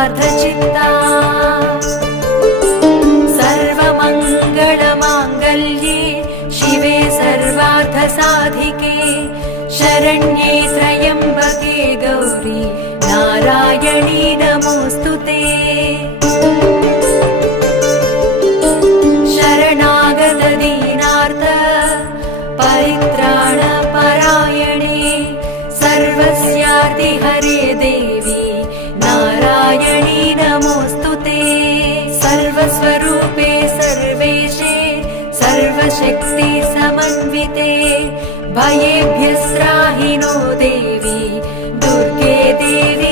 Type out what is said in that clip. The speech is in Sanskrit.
सार्धचित्ता सर्वमङ्गलमाङ्गल्ये शिवे सर्वार्थसाधिके शरण्ये त्र्यम्बके गौरी नारायणी नमोऽस्तुते। शरणागत दीनार्थ परित्राणपरायणे सर्वस्यार्ति हरे देवी नारायणी नमोऽस्तुते। सर्वस्वरूपे सर्वेशे सर्वशक्ति समन्विते भयेभ्यस्त्राहि नो देवी दुर्गे देवी